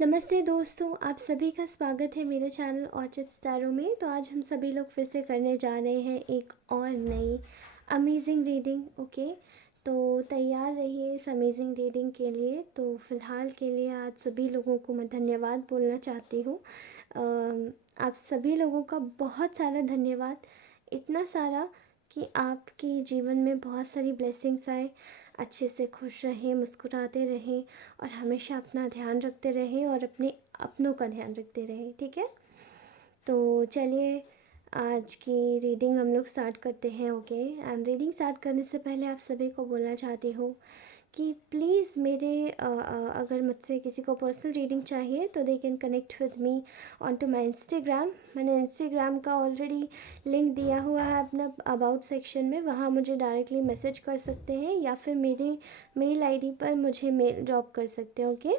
नमस्ते दोस्तों, आप सभी का स्वागत है मेरे चैनल ऑर्चिड स्टारों में। तो आज हम सभी लोग फिर से करने जा रहे हैं एक और नई अमेजिंग रीडिंग। ओके, तो तैयार रहिए इस अमेजिंग रीडिंग के लिए। तो फ़िलहाल के लिए आज सभी लोगों को मैं धन्यवाद बोलना चाहती हूँ। आप सभी लोगों का बहुत सारा धन्यवाद, इतना सारा कि आपके जीवन में बहुत सारी ब्लेसिंग्स आए, अच्छे से खुश रहें, मुस्कुराते रहें और हमेशा अपना ध्यान रखते रहें और अपने अपनों का ध्यान रखते रहें। ठीक है, तो चलिए आज की रीडिंग हम लोग स्टार्ट करते हैं। ओके, एंड रीडिंग स्टार्ट करने से पहले आप सभी को बोलना चाहती हूँ कि प्लीज़ मेरे अगर मुझसे किसी को पर्सनल रीडिंग चाहिए तो they can connect with me on to my Instagram. मैंने इंस्टाग्राम का ऑलरेडी लिंक दिया हुआ है अपना अबाउट सेक्शन में, वहाँ मुझे डायरेक्टली मैसेज कर सकते हैं या फिर मेरे मेल आईडी पर मुझे मेल ड्रॉप कर सकते हैं। Okay,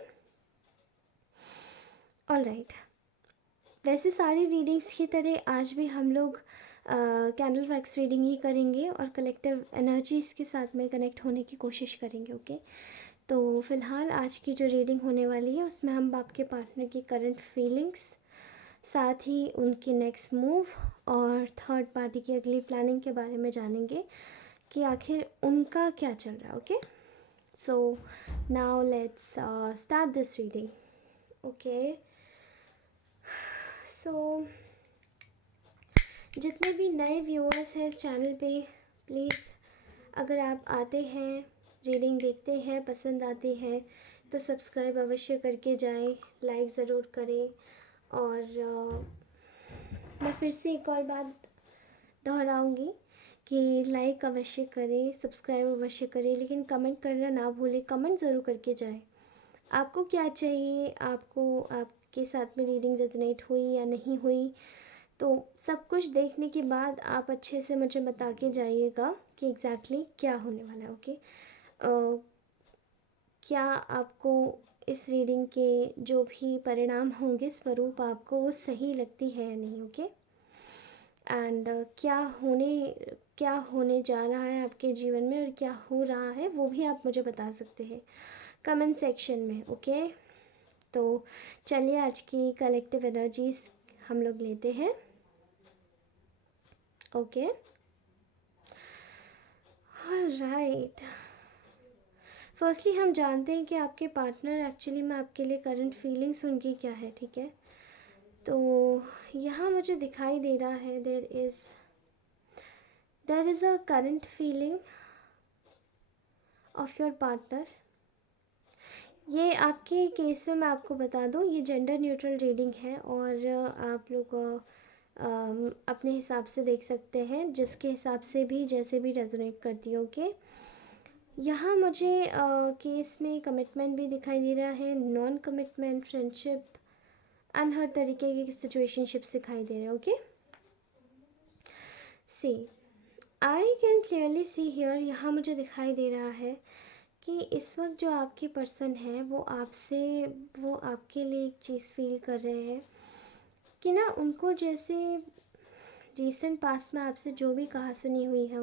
all right. वैसे सारी रीडिंग्स की तरह आज भी हम लोग कैंडल वैक्स रीडिंग ही करेंगे और कलेक्टिव एनर्जीज़ के साथ में कनेक्ट होने की कोशिश करेंगे। ओके, तो फ़िलहाल आज की जो रीडिंग होने वाली है उसमें हम आपके पार्टनर की करंट फीलिंग्स, साथ ही उनके नेक्स्ट मूव और थर्ड पार्टी की अगली प्लानिंग के बारे में जानेंगे कि आखिर उनका क्या चल रहा है। Okay, so now let's start this reading. Okay, so जितने भी नए व्यूअर्स हैं इस चैनल पे, प्लीज़ अगर आप आते हैं, रीडिंग देखते हैं, पसंद आती है तो सब्सक्राइब अवश्य करके जाएं, लाइक ज़रूर करें। और मैं फिर से एक और बात दोहराऊंगी कि लाइक अवश्य करें, सब्सक्राइब अवश्य करें, लेकिन कमेंट करना ना भूलें। कमेंट ज़रूर करके जाएं, आपको क्या चाहिए, आपको आपके साथ में रीडिंग रेजोनेट हुई या नहीं हुई। तो सब कुछ देखने के बाद आप अच्छे से मुझे बता के जाइएगा कि एग्जैक्टली क्या होने वाला है। ओके, क्या आपको इस रीडिंग के जो भी परिणाम होंगे, स्वरूप आपको वो सही लगती है या नहीं। ओके, एंड क्या होने जा रहा है आपके जीवन में और क्या हो रहा है वो भी आप मुझे बता सकते हैं कमेंट सेक्शन में। ओके, तो चलिए आज की कलेक्टिव एनर्जीज हम लोग लेते हैं। Okay, right. फर्स्टली हम जानते हैं कि आपके पार्टनर एक्चुअली में आपके लिए करंट फीलिंग्स उनकी क्या है। ठीक है, तो यहाँ मुझे दिखाई दे रहा है there is a current feeling of your partner. ये आपके केस में मैं आपको बता दूँ, ये जेंडर न्यूट्रल रीडिंग है और आप लोग अपने हिसाब से देख सकते हैं, जिसके हिसाब से भी जैसे भी रेजोनेट करती है। ओके, यहाँ मुझे केस में कमिटमेंट भी दिखाई दे रहा है, नॉन कमिटमेंट, फ्रेंडशिप एंड हर तरीके की सिचुएशनशिप्स दिखाई दे रहे हैं। Okay, see I can clearly see here, यहाँ मुझे दिखाई दे रहा है कि इस वक्त जो आपके पर्सन है वो आपके लिए एक चीज़ फील कर रहे हैं कि ना उनको जैसे रिसेंट पास्ट में आपसे जो भी कहा सुनी हुई है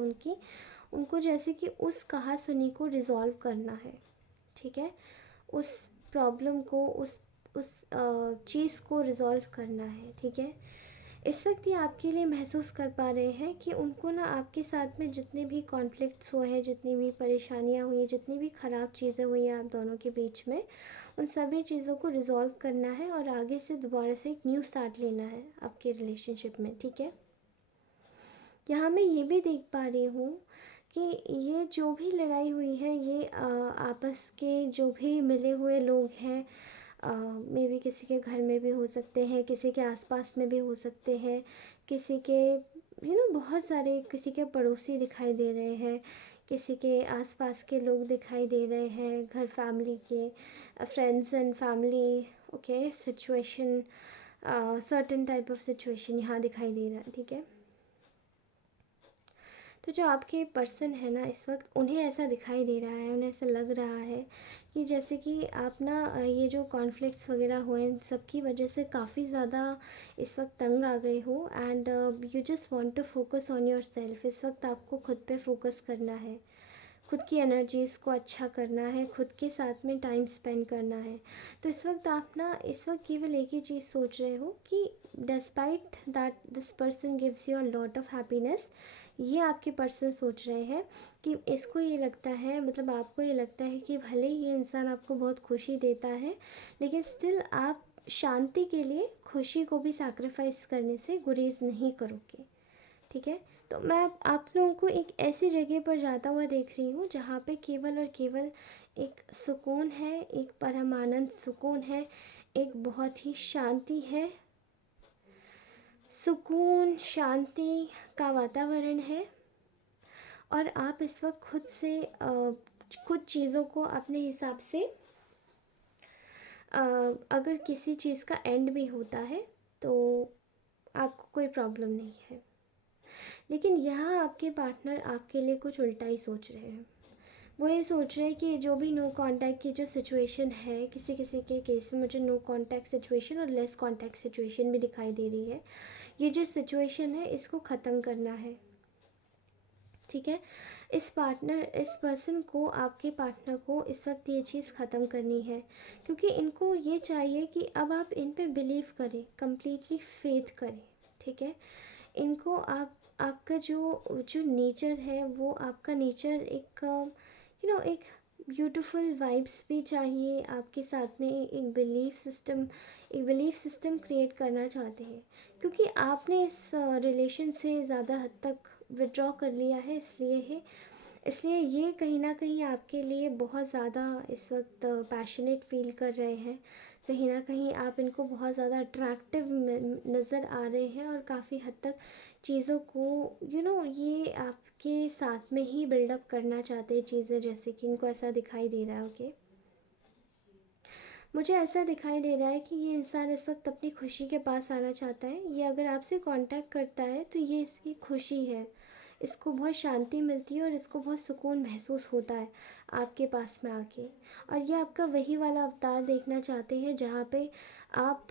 उनको जैसे कि उस कहा सुनी को रिज़ॉल्व करना है। ठीक है, उस प्रॉब्लम को उस चीज़ को रिज़ॉल्व करना है। ठीक है, इस वक्त ये आपके लिए महसूस कर पा रहे हैं कि उनको ना आपके साथ में जितने भी कॉन्फ्लिक्ट्स हुए हैं, जितनी भी परेशानियां हुई हैं, जितनी भी ख़राब चीज़ें हुई हैं आप दोनों के बीच में, उन सभी चीज़ों को रिज़ॉल्व करना है और आगे से दोबारा से एक न्यू स्टार्ट लेना है आपके रिलेशनशिप में। ठीक है, यहाँ मैं ये भी देख पा रही हूँ कि ये जो भी लड़ाई हुई है ये आपस के जो भी मिले हुए लोग हैं, मे बी किसी के घर में भी हो सकते हैं, किसी के आसपास में भी हो सकते हैं, किसी के बहुत सारे, किसी के पड़ोसी दिखाई दे रहे हैं, किसी के आसपास के लोग दिखाई दे रहे हैं, घर फैमिली के, friends and family. Okay, situation, certain type of situation यहाँ दिखाई दे रहा है। ठीक है, तो जो आपके पर्सन है ना इस वक्त, उन्हें ऐसा दिखाई दे रहा है, उन्हें ऐसा लग रहा है कि जैसे कि आप ना ये जो कॉन्फ्लिक्ट्स वगैरह हुए इन सब की वजह से काफ़ी ज़्यादा इस वक्त तंग आ गए हो and you just want to focus on your self. इस वक्त आपको खुद पे फोकस करना है, खुद की एनर्जीज़ को अच्छा करना है, खुद के साथ में टाइम स्पेंड करना है। तो इस वक्त आप ना इस वक्त केवल एक ही चीज़ सोच रहे हो कि despite that this person gives you a lot of happiness, ये आपके पर्सन सोच रहे हैं कि इसको ये लगता है, मतलब आपको ये लगता है कि भले ही ये इंसान आपको बहुत खुशी देता है, लेकिन स्टिल आप शांति के लिए खुशी को भी सैक्रिफाइस करने से गुरेज नहीं करोगे। ठीक है, तो मैं आप लोगों को एक ऐसी जगह पर जाता हुआ देख रही हूँ जहाँ पे केवल और केवल एक सुकून है, एक परमानंद सुकून है, एक बहुत ही शांति है, सुकून शांति का वातावरण है। और आप इस वक्त खुद से कुछ चीज़ों को अपने हिसाब से अगर किसी चीज़ का एंड भी होता है तो आपको कोई प्रॉब्लम नहीं है, लेकिन यहाँ आपके पार्टनर आपके लिए कुछ उल्टा ही सोच रहे हैं। वो ये सोच रहे हैं कि जो भी नो कांटेक्ट की जो सिचुएशन है, किसी किसी के केस में मुझे नो कांटेक्ट सिचुएशन और लेस कांटेक्ट सिचुएशन भी दिखाई दे रही है, ये जो सिचुएशन है इसको ख़त्म करना है। ठीक है, इस पर्सन को, आपके पार्टनर को इस वक्त ये चीज़ ख़त्म करनी है, क्योंकि इनको ये चाहिए कि अब आप इन पे बिलीव करें, कंप्लीटली फेथ करें। ठीक है, इनको आपका जो जो नेचर है, वो आपका नेचर एक एक ब्यूटीफुल वाइब्स भी चाहिए आपके साथ में, एक बिलीफ सिस्टम क्रिएट करना चाहते हैं, क्योंकि आपने इस रिलेशन से ज़्यादा हद तक विड्रॉ कर लिया है, इसलिए ये कहीं ना कहीं आपके लिए बहुत ज़्यादा इस वक्त पैशनेट फील कर रहे हैं। कहीं ना कहीं आप इनको बहुत ज़्यादा अट्रैक्टिव नज़र आ रहे हैं, और काफ़ी हद तक चीज़ों को ये आपके साथ में ही बिल्डअप करना चाहते हैं चीज़ें, जैसे कि इनको ऐसा दिखाई दे रहा है। ओके, मुझे ऐसा दिखाई दे रहा है कि ये इंसान इस वक्त अपनी खुशी के पास आना चाहता है। ये अगर आपसे कांटेक्ट करता है तो ये इसकी खुशी है, इसको बहुत शांति मिलती है और इसको बहुत सुकून महसूस होता है आपके पास में आके। और ये आपका वही वाला अवतार देखना चाहते हैं जहाँ पे आप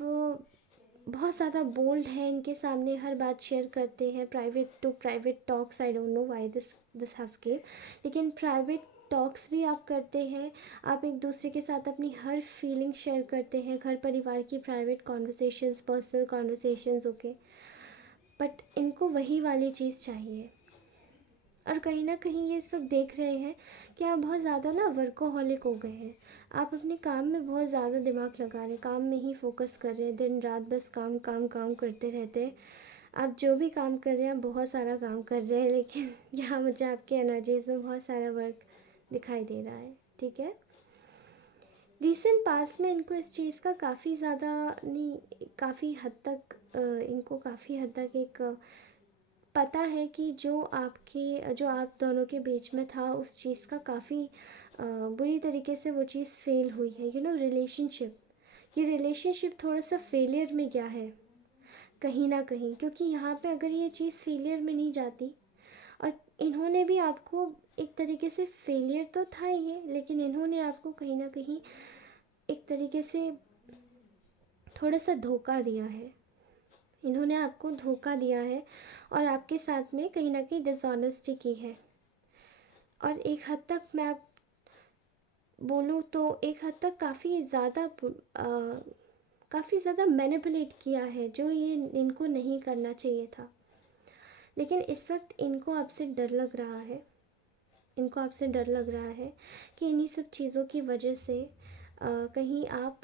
बहुत ज़्यादा बोल्ड हैं, इनके सामने हर बात शेयर करते हैं, private to private talks, I don't know why this has came, लेकिन प्राइवेट टॉक्स भी आप करते हैं। आप एक दूसरे के साथ अपनी हर फीलिंग शेयर करते हैं, घर परिवार की private conversations, personal conversations. Okay, but इनको वही वाली चीज़ चाहिए। और कहीं ना कहीं ये सब देख रहे हैं कि आप बहुत ज़्यादा ना वर्कोहॉलिक हो गए हैं, आप अपने काम में बहुत ज़्यादा दिमाग लगा रहे हैं, काम में ही फोकस कर रहे हैं, दिन रात बस काम काम काम करते रहते हैं। आप जो भी काम कर रहे हैं, बहुत सारा काम कर रहे हैं, लेकिन यहाँ मुझे आपकी एनर्जीज़ में बहुत सारा वर्क दिखाई दे रहा है। ठीक है, रिसेंट पास में इनको इस चीज़ का काफ़ी ज़्यादा नहीं, काफ़ी हद तक इनको काफ़ी हद तक एक पता है कि जो आप दोनों के बीच में था, उस चीज़ का काफ़ी बुरी तरीके से वो चीज़ फेल हुई है। ये रिलेशनशिप थोड़ा सा फेलियर में गया है कहीं ना कहीं, क्योंकि यहाँ पे अगर ये चीज़ फेलियर में नहीं जाती, और इन्होंने भी आपको एक तरीके से, फेलियर तो था ये, लेकिन इन्होंने आपको कहीं ना कहीं एक तरीके से थोड़ा सा धोखा दिया है, इन्होंने आपको धोखा दिया है और आपके साथ में कहीं ना कहीं डिसऑनेस्टी की है। और एक हद तक मैं आप बोलूँ तो एक हद तक काफ़ी ज़्यादा मैनिपुलेट किया है, जो ये इनको नहीं करना चाहिए था। लेकिन इस वक्त इनको आपसे डर लग रहा है, कि इन्हीं सब चीज़ों की वजह से कहीं आप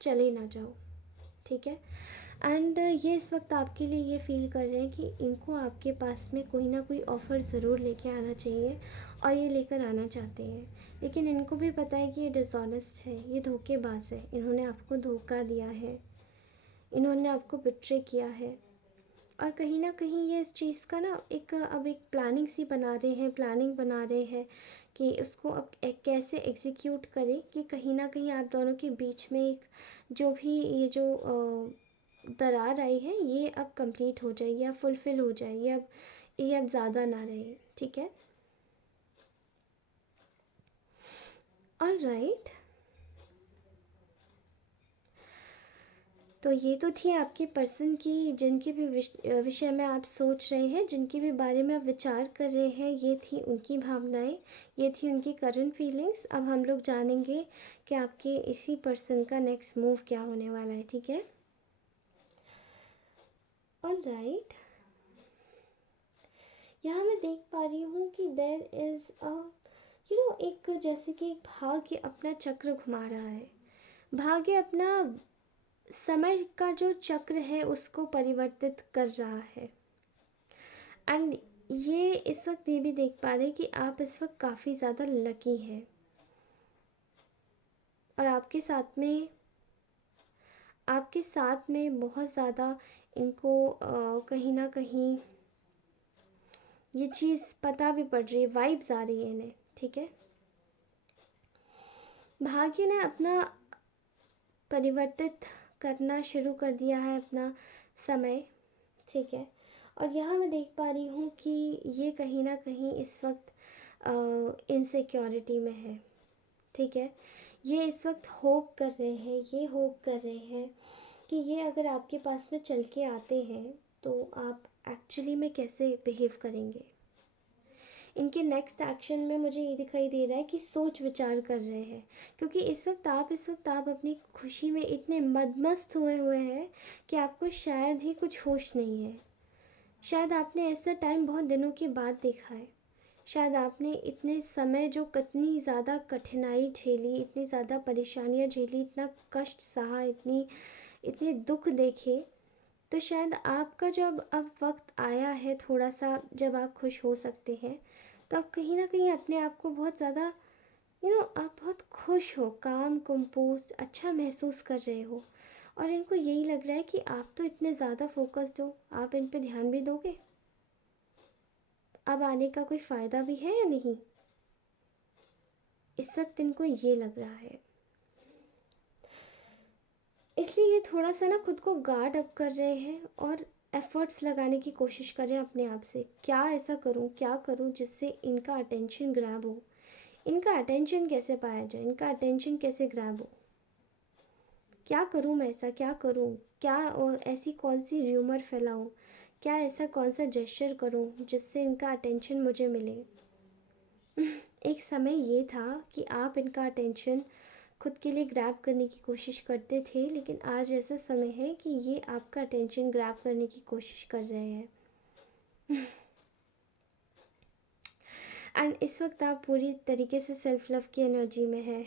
चले ना जाओ। ठीक है, एंड ये इस वक्त आपके लिए ये फील कर रहे हैं कि इनको आपके पास में कोई ना कोई ऑफ़र ज़रूर लेके आना चाहिए, और ये लेकर आना चाहते हैं, लेकिन इनको भी पता है कि ये डिसऑनेस्ट है, ये धोखेबाज है, इन्होंने आपको धोखा दिया है, इन्होंने आपको बिट्रे किया है। और कहीं ना कहीं ये इस चीज़ का ना अब एक प्लानिंग बना रहे हैं कि उसको अब कैसे एग्जीक्यूट करें, कि कहीं ना कहीं आप दोनों के बीच में एक जो भी ये जो दरार आई है, ये अब कंप्लीट हो जाए, या फुलफ़िल हो जाए, ये अब ज़्यादा ना रहे। ठीक है, ऑल राइट। तो ये तो थी आपके पर्सन की, जिनके भी विषय में आप सोच रहे हैं, जिनके भी बारे में आप विचार कर रहे हैं, ये थी उनकी भावनाएं, ये थी उनकी करंट फीलिंग्स। अब हम लोग जानेंगे कि आपके इसी पर्सन का नेक्स्ट मूव क्या होने वाला है, ठीक है। ऑलराइट, यहाँ मैं देख पा रही हूँ कि देर इज़ अ एक जैसे कि एक भाग्य अपना चक्र घुमा रहा है। भाग्य अपना समय का जो चक्र है उसको परिवर्तित कर रहा है। एंड ये इस वक्त ये भी देख पा रहे हैं कि आप इस वक्त काफ़ी ज़्यादा लकी हैं, और आपके साथ में बहुत ज़्यादा इनको कहीं ना कहीं ये चीज़ पता भी पड़ रही है, वाइब्स आ रही है इन्हें, ठीक है। भाग्य ने अपना परिवर्तित करना शुरू कर दिया है अपना समय, ठीक है। और यहाँ मैं देख पा रही हूँ कि ये कहीं ना कहीं इस वक्त इनसिक्योरिटी में है, ठीक है। ये इस वक्त होप कर रहे हैं, ये होप कर रहे हैं कि ये अगर आपके पास में चल के आते हैं तो आप एक्चुअली में कैसे बिहेव करेंगे। इनके नेक्स्ट एक्शन में मुझे ये दिखाई दे रहा है कि सोच विचार कर रहे हैं, क्योंकि इस वक्त आप अपनी खुशी में इतने मदमस्त हुए हुए हैं कि आपको शायद ही कुछ होश नहीं है। शायद आपने ऐसा टाइम बहुत दिनों के बाद देखा है। शायद आपने इतने समय जो कितनी ज़्यादा कठिनाई झेली, इतनी ज़्यादा परेशानियाँ झेली, इतना कष्ट सहा, इतने दुख देखे, तो शायद आपका जब अब वक्त आया है थोड़ा सा जब आप खुश हो सकते हैं, तो आप कहीं ना कहीं अपने आप को बहुत ज़्यादा आप बहुत खुश हो, काम कंपोस्ट अच्छा महसूस कर रहे हो। और इनको यही लग रहा है कि आप तो इतने ज़्यादा फोकस्ड हो, आप इन पे ध्यान भी दोगे। अब आने का कोई फ़ायदा भी है या नहीं, इस वक्त इनको ये लग रहा है। इसलिए ये थोड़ा सा ना खुद को गार्ड अप कर रहे हैं और एफ़र्ट्स लगाने की कोशिश कर रहे हैं अपने आप से, क्या ऐसा करूं, क्या करूं जिससे इनका अटेंशन ग्रैब हो। इनका अटेंशन कैसे पाया जाए, इनका अटेंशन कैसे ग्रैब हो, क्या करूं मैं, ऐसा क्या करूं, क्या और ऐसी कौन सी र्यूमर फैलाऊं, क्या ऐसा कौन सा जेस्चर करूं जिससे इनका अटेंशन मुझे मिले। एक समय ये था कि आप इनका अटेंशन खुद के लिए ग्रैब करने की कोशिश करते थे, लेकिन आज ऐसा समय है कि ये आपका अटेंशन ग्रैब करने की कोशिश कर रहे हैं। एंड इस वक्त आप पूरी तरीके से सेल्फ लव की एनर्जी में है।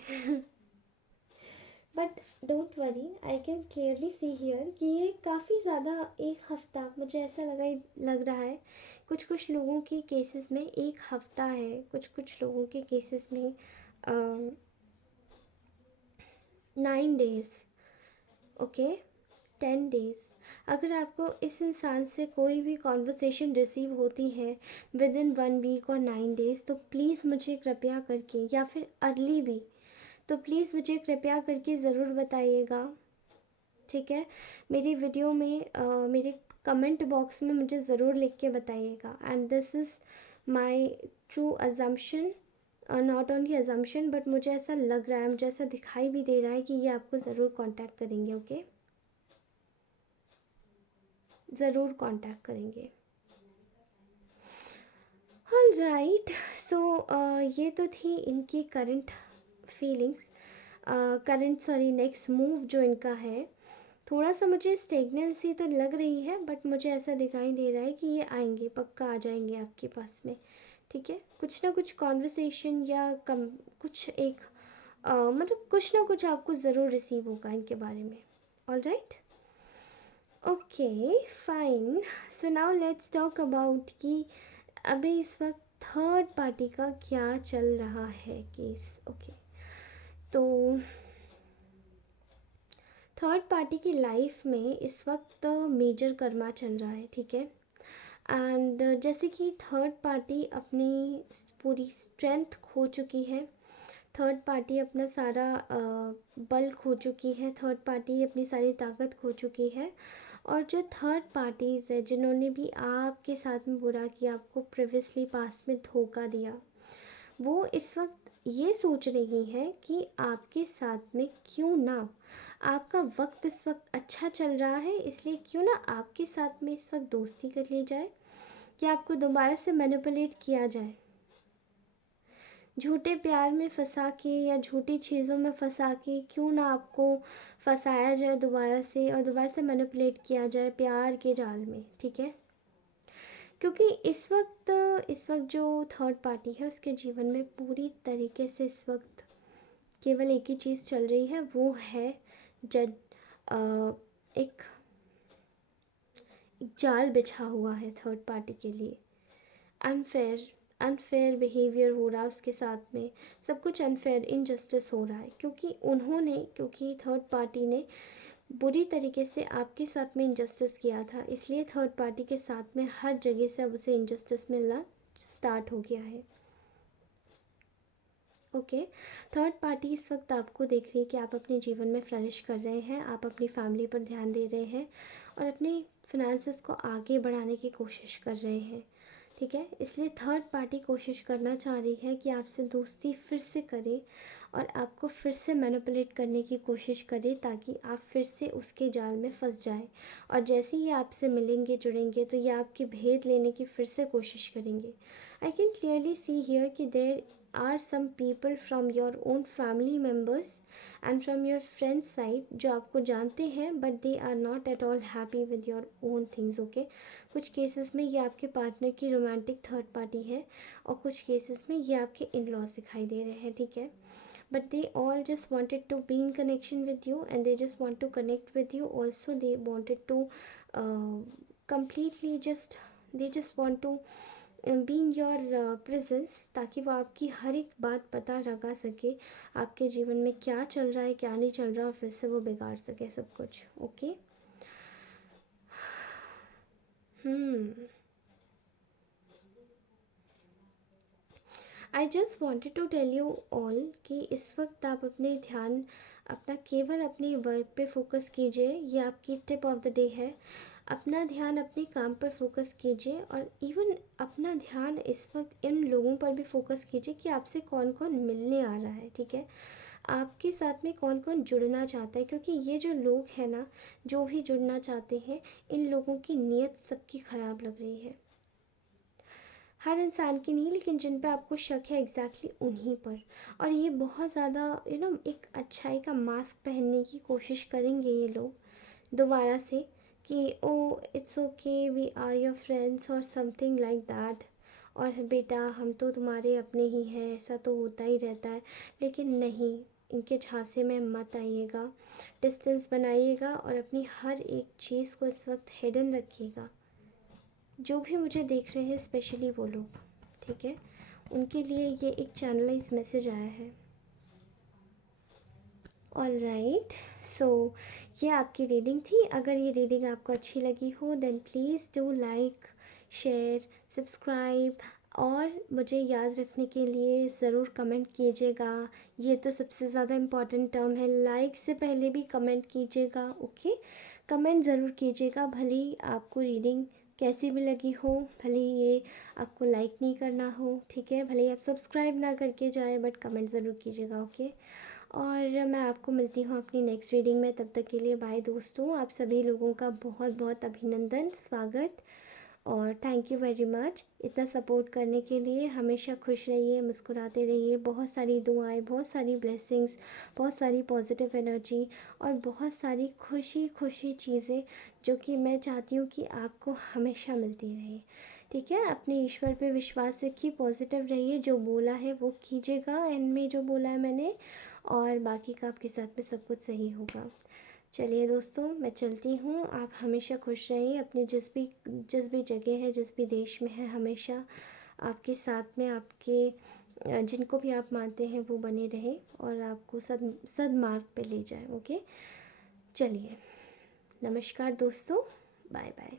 But don't worry, I can clearly see here कि ये काफ़ी ज़्यादा, एक हफ़्ता मुझे ऐसा लग रहा है, कुछ लोगों के केसेस में एक हफ़्ता है, कुछ लोगों के केसेस में 9 डेज़, ओके, 10 डेज़। अगर आपको इस इंसान से कोई भी कॉन्वर्सेशन रिसीव होती है विद इन 1 वीक और 9 डेज़, तो प्लीज़ मुझे कृपया करके, या फिर अर्ली भी, तो प्लीज़ मुझे कृपया करके ज़रूर बताइएगा, ठीक है। मेरी वीडियो में मेरे कमेंट बॉक्स में मुझे ज़रूर लिख के बताइएगा। And this is my true assumption, not only assumption, but मुझे ऐसा लग रहा है, मुझे ऐसा दिखाई भी दे रहा है कि ये आपको ज़रूर कांटेक्ट करेंगे, ओके, ज़रूर कांटेक्ट करेंगे। ऑलराइट, सो ये तो थी इनकी करंट फीलिंग्स, नेक्स्ट मूव जो इनका है। थोड़ा सा मुझे स्टेगनेंसी तो लग रही है, बट मुझे ऐसा दिखाई दे रहा है कि ये आएंगे, पक्का आ जाएंगे आपके पास में, ठीक है। कुछ ना कुछ कॉन्वर्सेशन या कुछ एक मतलब कुछ ना कुछ आपको ज़रूर रिसीव होगा इनके बारे में। Alright, okay, fine. So now let's talk about कि अभी इस वक्त थर्ड पार्टी का क्या चल रहा है केस, ओके। तो थर्ड पार्टी की लाइफ में इस वक्त मेजर कर्मा चल रहा है, ठीक है। एंड जैसे कि थर्ड पार्टी अपनी पूरी स्ट्रेंथ खो चुकी है, थर्ड पार्टी अपना सारा बल खो चुकी है, थर्ड पार्टी अपनी सारी ताकत खो चुकी है। और जो थर्ड पार्टीज़ है जिन्होंने भी आपके साथ में बुरा किया, आपको प्रिवियसली पास में धोखा दिया, वो इस वक्त ये सोच रही हैं कि आपके साथ में क्यों ना, आपका वक्त इस वक्त अच्छा चल रहा है इसलिए क्यों ना आपके साथ में इस वक्त दोस्ती कर ली जाए, कि आपको दोबारा से मैनिपुलेट किया जाए, झूठे प्यार में फंसा के या झूठी चीज़ों में फंसा के क्यों ना आपको फंसाया जाए दोबारा से, और दोबारा से मैनिपुलेट किया जाए प्यार के जाल में, ठीक है। क्योंकि इस वक्त जो थर्ड पार्टी है उसके जीवन में पूरी तरीके से इस वक्त केवल एक ही चीज़ चल रही है, वो है जज एक जाल बिछा हुआ है थर्ड पार्टी के लिए। अनफेयर अनफेयर बिहेवियर हो रहा है उसके साथ में, सब कुछ अनफेयर इनजस्टिस हो रहा है, क्योंकि थर्ड पार्टी ने बुरी तरीके से आपके साथ में इनजस्टिस किया था, इसलिए थर्ड पार्टी के साथ में हर जगह से अब उसे इनजस्टिस मिलना स्टार्ट हो गया है। ओके, थर्ड पार्टी इस वक्त आपको देख रही है कि आप अपने जीवन में फ्लरिश कर रहे हैं, आप अपनी फैमिली पर ध्यान दे रहे हैं और अपने फिनेंसेस को आगे बढ़ाने की कोशिश कर रहे हैं, ठीक है। इसलिए थर्ड पार्टी कोशिश करना चाह रही है कि आपसे दोस्ती फिर से करे और आपको फिर से मैनिपुलेट करने की कोशिश करे, ताकि आप फिर से उसके जाल में फंस जाए। और जैसे ही आपसे मिलेंगे जुड़ेंगे तो ये आपके भेद लेने की फिर से कोशिश करेंगे। आई कैन क्लियरली सी हियर कि देर are some people from your own family members and from your friends side जो आपको जानते हैं but they are not at all happy with your own things, okay। कुछ केसेस में ये आपके पार्टनर की रोमांटिक थर्ड पार्टी है और कुछ केसेस में ये आपके इन लॉज दिखाई दे रहे हैं, ठीक है। but they all just wanted to be in connection with you and they just want to connect with you also, they wanted to completely just they just want to be in your presence, ताकि वो आपकी हर एक बात पता लगा सके, आपके जीवन में क्या चल रहा है क्या नहीं चल रहा, और फिर से वो बिगाड़ सके सब कुछ, okay. I just wanted to tell you all कि इस वक्त आप अपना केवल अपने वर्क पे फोकस कीजिए, ये आपकी टिप ऑफ द डे है। अपना ध्यान अपने काम पर फोकस कीजिए और इवन अपना ध्यान इस वक्त इन लोगों पर भी फोकस कीजिए कि आपसे कौन कौन मिलने आ रहा है, ठीक है। आपके साथ में कौन कौन जुड़ना चाहता है, क्योंकि ये जो लोग हैं ना, जो भी जुड़ना चाहते हैं, इन लोगों की नीयत सबकी ख़राब लग रही है। हर इंसान की नहीं, लेकिन जिन पे आपको शक है एग्जैक्टली उन्हीं पर। और ये बहुत ज़्यादा एक अच्छाई का मास्क पहनने की कोशिश करेंगे ये लोग दोबारा से, कि oh it's okay we are your friends और समथिंग लाइक दैट, और बेटा हम तो तुम्हारे अपने ही हैं, ऐसा तो होता ही रहता है। लेकिन नहीं, इनके झांसे में मत आइएगा, डिस्टेंस बनाइएगा और अपनी हर एक चीज़ को इस वक्त हिडन रखिएगा। जो भी मुझे देख रहे हैं स्पेशली वो लोग, ठीक है, उनके लिए ये एक चैनलाइज मैसेज आया है। ऑल राइट, सो ये आपकी रीडिंग थी। अगर ये रीडिंग आपको अच्छी लगी हो then please do like, share, subscribe, और मुझे याद रखने के लिए ज़रूर कमेंट कीजिएगा। ये तो सबसे ज़्यादा इम्पॉर्टेंट टर्म है, लाइक से पहले भी कमेंट कीजिएगा, ओके। कमेंट ज़रूर कीजिएगा, भले ही आपको रीडिंग कैसी भी लगी हो, भले ही ये आपको लाइक नहीं करना हो, ठीक है, भले ही आप सब्सक्राइब ना करके जाए, बट कमेंट ज़रूर कीजिएगा, ओके। और मैं आपको मिलती हूँ अपनी नेक्स्ट रीडिंग में, तब तक के लिए बाय दोस्तों। आप सभी लोगों का बहुत बहुत अभिनंदन, स्वागत और थैंक यू वेरी मच इतना सपोर्ट करने के लिए। हमेशा खुश रहिए, मुस्कुराते रहिए, बहुत सारी दुआएं, बहुत सारी ब्लेसिंग्स, बहुत सारी पॉजिटिव एनर्जी और बहुत सारी खुशी खुशी चीज़ें जो कि मैं चाहती हूँ कि आपको हमेशा मिलती रहे, ठीक है। अपने ईश्वर पे विश्वास रखिए, पॉजिटिव रहिए, जो बोला है वो कीजिएगा, एंड में जो बोला है मैंने, और बाकी का आपके साथ में सब कुछ सही होगा। चलिए दोस्तों, मैं चलती हूँ, आप हमेशा खुश रहिए, अपनी जिस भी जगह है, जिस भी देश में है, हमेशा आपके साथ में आपके जिनको भी आप मानते हैं वो बने रहे और आपको सदमार्ग पे ले जाए, ओके। चलिए, नमस्कार दोस्तों, बाय बाय।